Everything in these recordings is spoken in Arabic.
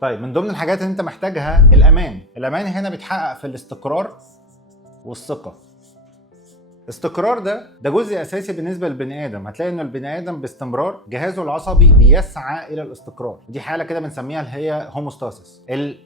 طيب من ضمن الحاجات اللي انت محتاجها الامان هنا بيتحقق في الاستقرار والثقه. الاستقرار ده جزء اساسي بالنسبه للبني ادم. هتلاقي ان البني ادم باستمرار جهازه العصبي بيسعى الى الاستقرار، دي حاله كده بنسميها اللي هي هوموستاسيس.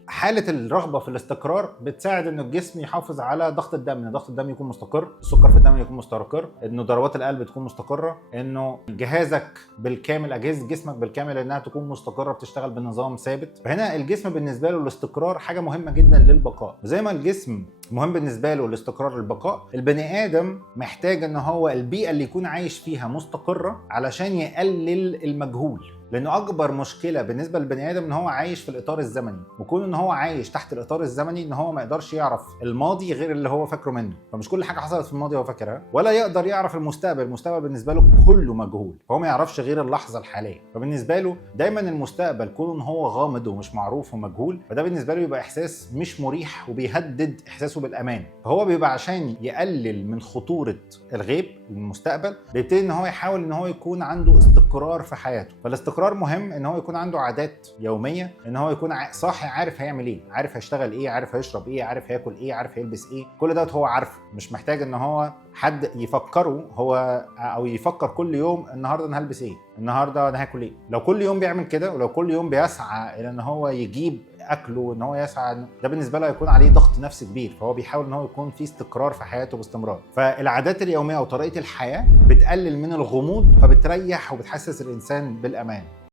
حاله الرغبه في الاستقرار بتساعد ان الجسم يحافظ على ضغط الدم، ان ضغط الدم يكون مستقر، السكر في الدم يكون مستقر، انه ضربات القلب تكون مستقره، انه جهازك بالكامل، اجهزه جسمك بالكامل انها تكون مستقره بتشتغل بنظام ثابت. فهنا الجسم بالنسبه له الاستقرار حاجه مهمه جدا للبقاء. وزي ما الجسم مهم بالنسبه له الاستقرار للبقاء، البني ادم محتاج ان هو البيئه اللي يكون عايش فيها مستقره علشان يقلل المجهول. لانه اكبر مشكله بالنسبه للبني ادم ان هو عايش في الاطار الزمني، وكون ان هو عايش تحت الاطار الزمني ان هو ما يقدرش يعرف الماضي غير اللي هو فاكره منه. فمش كل حاجه حصلت في الماضي هو فاكرها، ولا يقدر يعرف المستقبل بالنسبه له كله مجهول، فهو ما يعرفش غير اللحظه الحاليه. فبالنسبه له دايما المستقبل كون ان هو غامض ومش معروف ومجهول، فده بالنسبه له يبقى احساس مش مريح وبيهدد احساسه بالامان. فهو بيبقى عشان يقلل من خطوره الغيب المستقبل بيبتدي ان هو يحاول ان هو يكون عنده استقرار في حياته. فالاستقرار مهم ان هو يكون عنده عادات يوميه، ان هو يكون صاحي عارف هيعمل ايه، عارف هيشتغل ايه، عارف هيشرب ايه، عارف هياكل ايه، عارف هيلبس ايه. كل ده هو عارفه، مش محتاج ان هو حد يفكره هو، او يفكر كل يوم النهارده انا هلبس ايه، النهارده انا هاكل ايه. لو كل يوم بيعمل كده، ولو كل يوم بيسعى الى ان هو يجيب اكله، وان هو يسعى، ده بالنسبه له هيكون عليه ضغط نفسي كبير. فهو بيحاول ان هو يكون في استقرار في حياته باستمرار. فالعادات اليوميه وطريقه الحياه بتقلل من الغموض، فبتريح وبتحسس الانسان بالامان.